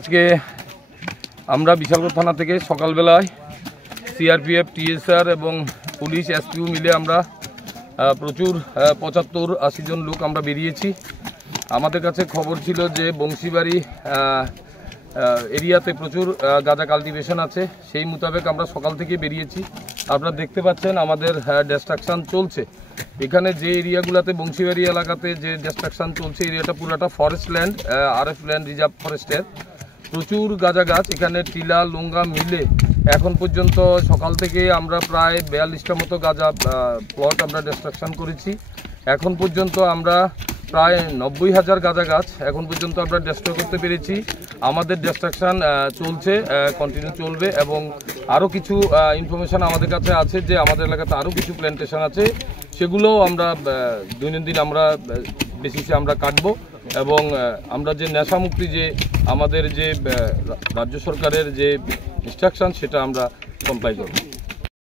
আজকে আমরা বিশালগড় থানা থেকে সকালবেলায় সিআরপিএফ, টিএসআর এবং পুলিশ, এসপিও মিলে আমরা প্রচুর ৭৫-৮০ জন লোক আমরা বেরিয়েছি। আমাদের কাছে খবর ছিল যে বংশীবাড়ি এরিয়াতে প্রচুর গাঁজা কাল্টিভেশন আছে। সেই মোতাবেক আমরা সকাল থেকে বেরিয়েছি। আপনারা দেখতে পাচ্ছেন আমাদের ডিস্ট্রাকশন চলছে। এখানে যে এরিয়াগুলোতে বংশীবাড়ি এলাকাতে যে ডিস্ট্রাকশন চলছে, এরিয়াটা পুরোটা forest land, RF land reserve ফরেস্টের। প্রচুর গাঁজা গাছ এখানে টিলা লঙ্গা মিলে এখন পর্যন্ত সকাল থেকে আমরা প্রায় ৪২টা মতো গাঁজা প্লট আমরা ডিস্ট্রাকশন করেছি। এখন পর্যন্ত আমরা প্রায় ৯০,০০০ গাঁজা গাছ এখন পর্যন্ত আমরা ডিস্ট্রয় করতে পেরেছি। আমাদের ডিস্ট্রাকশন চলছে, কন্টিনিউ চলবে এবং আরও কিছু ইনফরমেশান আমাদের কাছে আছে যে আমাদের এলাকাতে আরও কিছু প্ল্যান্টেশন আছে, সেগুলোও আমরা দৈনন্দিন আমরা বেসিসে আমরা কাটবো এবং আমরা যে নেশামুক্তি যে আমাদের যে রাজ্য সরকারের যে ইনস্ট্রাকশন সেটা আমরা কমপ্লাই করব।